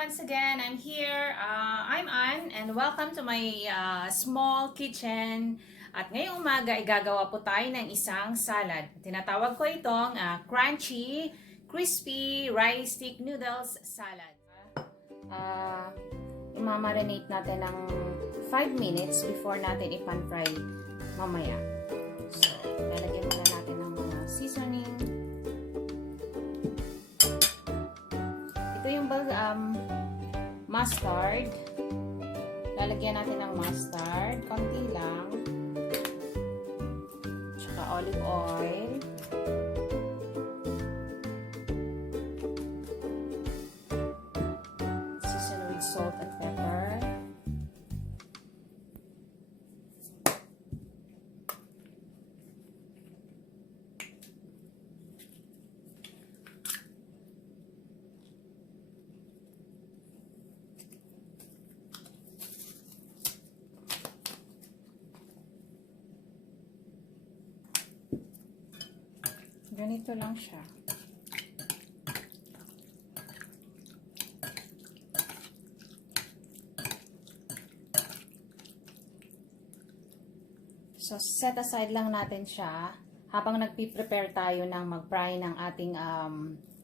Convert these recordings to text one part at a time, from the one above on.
once again. I'm here. I'm Ann and welcome to my small kitchen. At ngayong umaga ay gagawa po tayo ng isang salad. Tinatawag ko itong crunchy, crispy rice stick noodles salad. Imamarinate natin ng 5 minutes before natin ipan-fry mamaya. So, lalagyan muna natin ng mga seasoning. Ito yung mustard. Lalagyan natin ng mustard. Konti lang. Tsaka olive oil. Season with salt and pepper. Ganito lang siya. So, set aside lang natin siya habang nagpi-prepare tayo ng mag-fry ng ating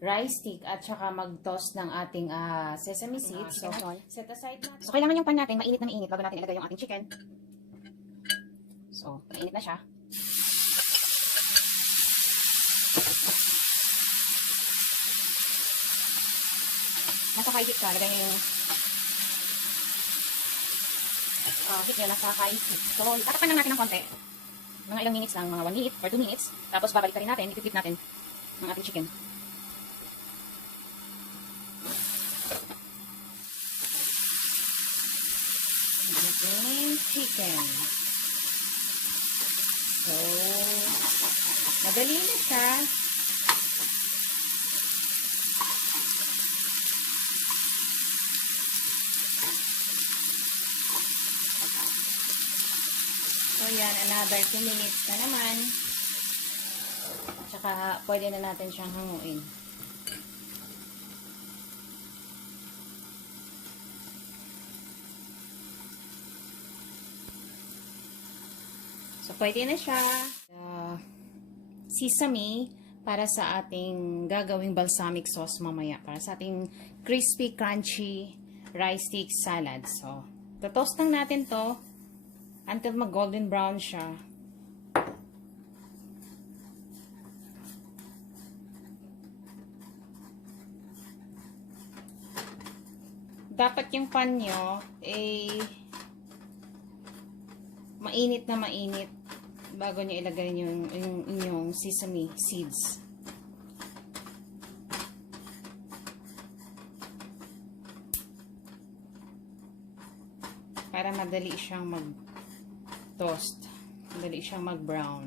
rice stick at saka mag-toast ng ating sesame seeds. So, set aside natin. So, kailangan yung pan natin mainit na mainit bago natin ilagay yung ating chicken. So, mainit na siya. Nasa high-heat ka, lagay nyo yung heat nyo, nasa high-heat. So, tatakpan lang natin ng konti. Mga ilang minutes lang, mga 1 minute or 2 minutes. Tapos, babalik ka rin natin, i-flip natin ang ating chicken. Ang ating chicken. So, madali na siya. So, yan. Another 2 minutes na naman. Tsaka, pwede na natin siyang hanguin. So, pwede na siya. Sesame para sa ating gagawing balsamic sauce mamaya. Para sa ating crispy, crunchy rice stick salad. So, totoast lang natin to until mag-golden brown siya. Dapat yung pan nyo mainit na mainit bago nyo ilagay yung inyong sesame seeds. Para madali siyang toast. Madali siyang mag-brown.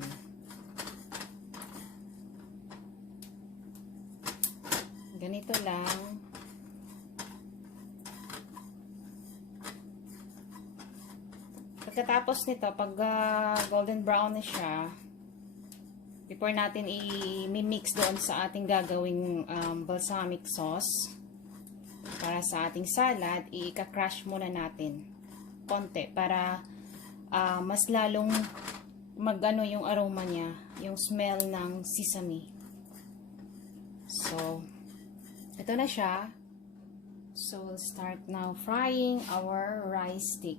Ganito lang. Pagkatapos nito, pag golden brown na siya, before natin i-mix doon sa ating gagawing balsamic sauce para sa ating salad, i-crush muna natin konti para mas lalong mag-ano yung aroma niya, yung smell ng sesame. So, ito na siya. So, we'll start now frying our rice stick.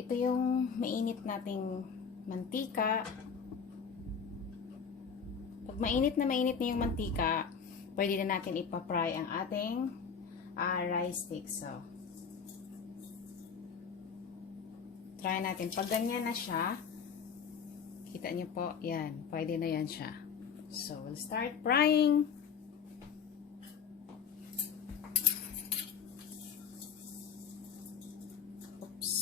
Ito yung mainit nating mantika. Pag mainit na yung mantika, pwede na natin ipa-fry ang ating rice stick. So, try natin. Pag ganyan na siya, kita niyo po, yan. Pwede na yan siya. So, we'll start frying. Oops.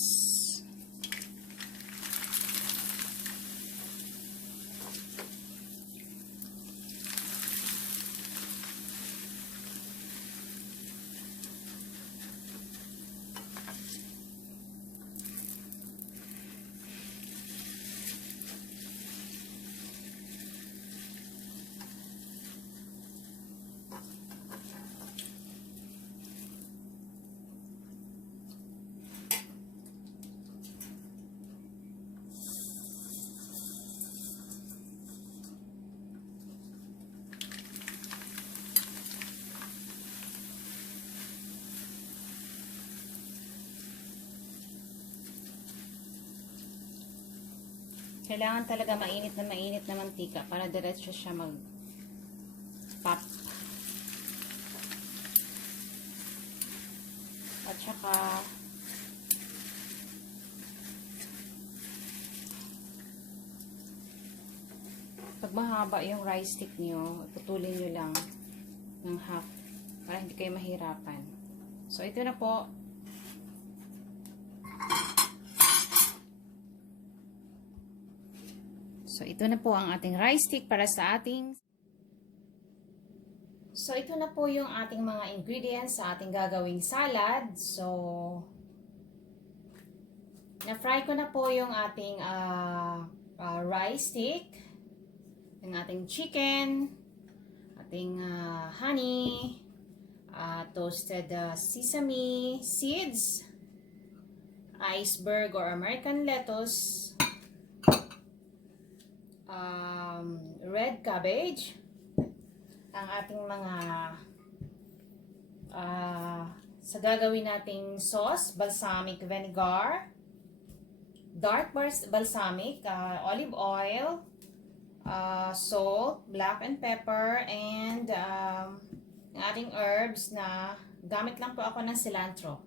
Kailangan talaga mainit na mantika para diretso siya mag-pop. At saka pag mahaba yung rice stick nyo, putulin nyo lang ng half para hindi kayo mahirapan. So, ito na po. So, ito na po ang ating rice stick para sa ating... So, ito na po yung ating mga ingredients sa ating gagawing salad. So, na-fry ko na po yung ating rice stick, yung ating chicken, ating honey, toasted sesame seeds, iceberg or American lettuce, red cabbage, ang ating mga sa gagawin nating sauce, balsamic vinegar, dark balsamic, olive oil, salt, black and pepper, and ang ating herbs na gamit lang po ako ng cilantro.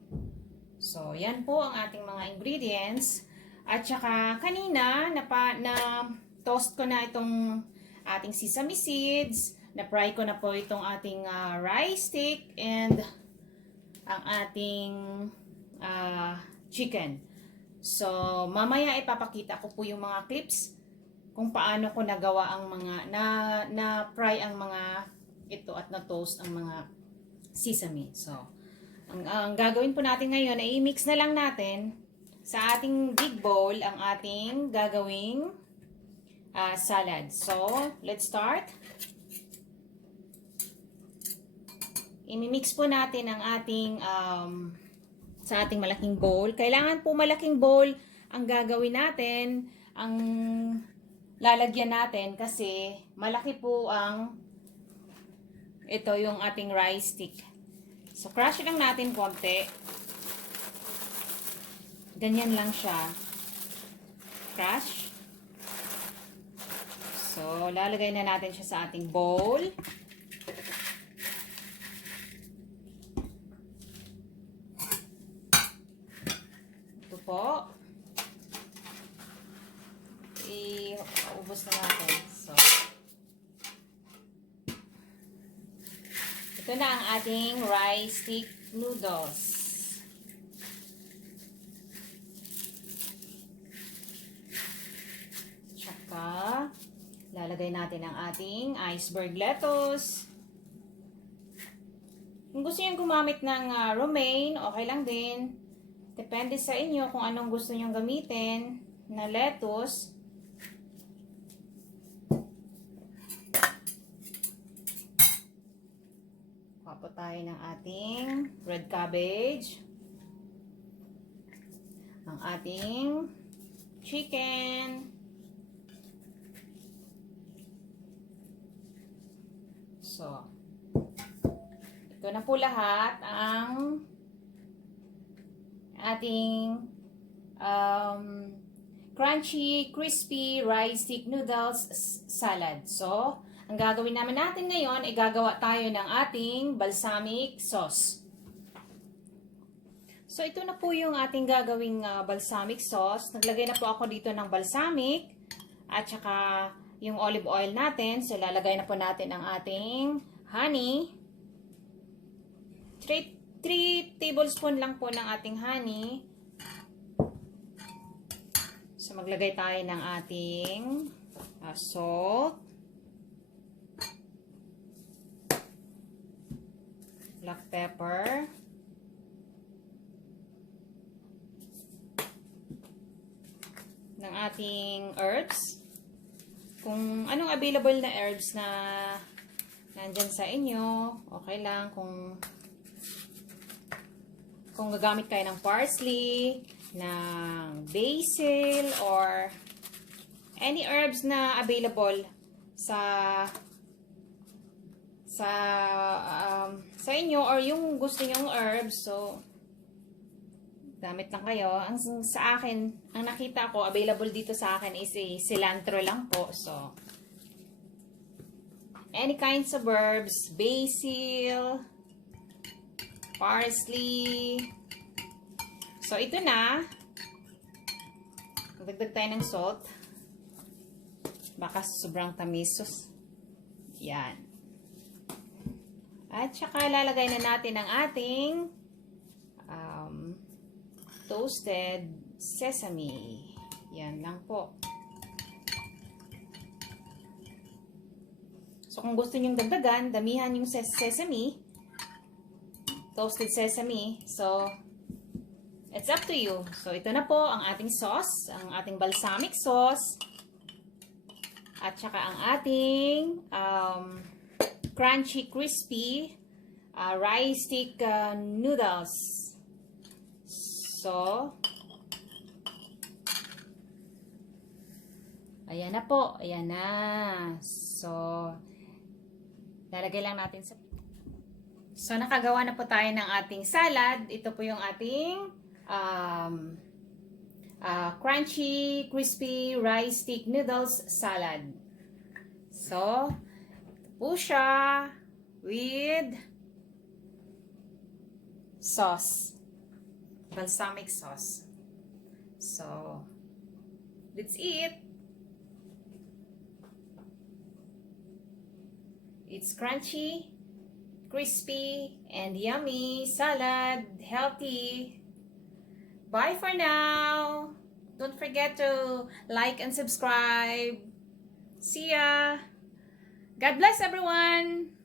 So, yan po ang ating mga ingredients. At saka kanina na toast ko na itong ating sesame seeds, na-fry ko na po itong ating rice stick and ang ating chicken. So, mamaya ipapakita ko po yung mga clips kung paano ko nagawa ang mga na-fry ang mga ito at na-toast ang mga sesame. So, ang gagawin po natin ngayon ay i-mix na lang natin sa ating big bowl ang ating gagawing salad. So, let's start. I-mix po natin ang ating sa ating malaking bowl. Kailangan po malaking bowl ang gagawin natin, ang lalagyan natin kasi malaki po ang ito yung ating rice stick. So, crush lang natin konti. Ganyan lang siya. Crush. So, lalagay na natin siya sa ating bowl. Ito po. Iubos na natin. So, ito na ang ating rice stick noodles. Tsaka, lalagay natin ang ating iceberg lettuce. Kung gusto nyo gumamit ng romaine, okay lang din. Depende sa inyo kung anong gusto nyo gamitin na lettuce. Papo tayo ng ating red cabbage. Ang ating chicken. So, ito na po lahat ang ating crunchy, crispy rice stick noodles salad. So, ang gagawin naman natin ngayon ay gagawa tayo ng ating balsamic sauce. So, ito na po yung ating gagawing balsamic sauce. Naglagay na po ako dito ng balsamic at saka yung olive oil natin. So, lalagay na po natin ang ating honey. 3 tablespoon lang po ng ating honey. So, maglagay tayo ng ating salt, black pepper, ng ating herbs. Kung anong available na herbs na nandyan sa inyo, okay lang. Kung gagamit kayo ng parsley, ng basil, or any herbs na available sa inyo or yung gusto nyong herbs. So, Gamit lang kayo. Ang sa akin, ang nakita ko, available dito sa akin is cilantro lang po. So, any kinds of herbs, basil, parsley. So, ito na. Magdagdag tayo ng salt. Baka sobrang tamisos. Yan. At saka lalagay na natin ang ating toasted sesame. Yan lang po. So, kung gusto nyong dagdagan, damihan yung sesame, toasted sesame. So, it's up to you. So, ito na po ang ating sauce, ang ating balsamic sauce. At saka ang ating crunchy, crispy rice stick noodles. So, ayan na po. Ayan na. So, lalagay lang natin sa... So, nakagawa na po tayo ng ating salad. Ito po yung ating crunchy, crispy rice stick noodles salad. So, ito po siya with sauce. Balsamic sauce. So, let's eat. It's crunchy, crispy, and yummy salad, healthy. Bye for now. Don't forget to like and subscribe. See ya. God bless everyone.